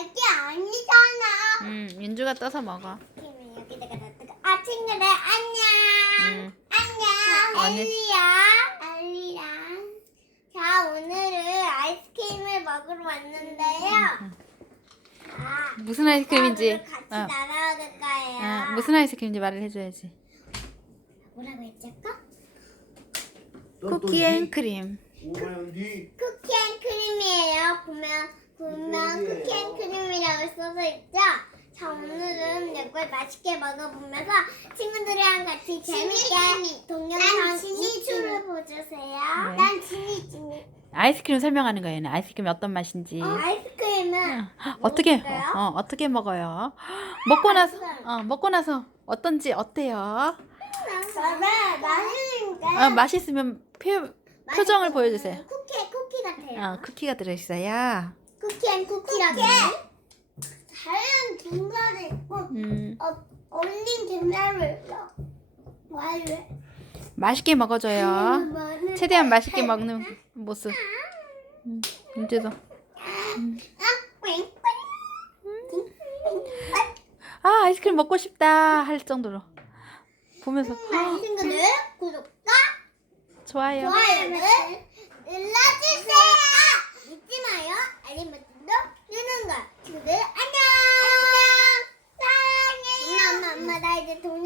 딸기 아니잖아. 음, 윤주가 떠서 먹어. 그러면 여기다가 놔두고 아 친구들 안녕. 음. 안녕. 오늘- 엘리야. 엘리랑. 자 오늘은 아이스크림을 먹으러 왔는데요. 자, 무슨 아이스크림인지. 같이 어, 날아갈 거예요. 어, 무슨 아이스크림인지 말을 해줘야지. 뭐라고 했지 아까? 쿠키 앤 크림. 5년 뒤 쿠키 앤 크림이에요. 보면 보면 이거예요. 쿠키 앤 크림이라고 써져 있죠. 자 오늘은 이걸 맛있게 먹어보면서 친구들이랑 같이 재밌게 동영상 이출을 보여주세요. 네. 난 지니 지니. 아이스크림 설명하는 거예요. 아이스크림이 어떤 맛인지. 아이스크림은 어떻게 먹을까요? 어, 어 떻게 먹어요? 먹고 나서 어, 먹고 나서 어떤지 어때요? 맛있는데. 어, 맛있으면 표, 표정을 보여주세요. 쿠키 쿠키 같아요. 어, 쿠키가 들어있어요. 쿠키 앤 쿠키라고. 다른 김가루 있고 음, 어 얼린 김가루 있어. 왜? 맛있게 먹어줘요. 음, 최대한 맛있게 먹는 모습. 음, 윤주도. 아 아이스크림 먹고 싶다 할 정도로 보면서 아, 친구들 구독과 좋아요. 좋아요를 que tú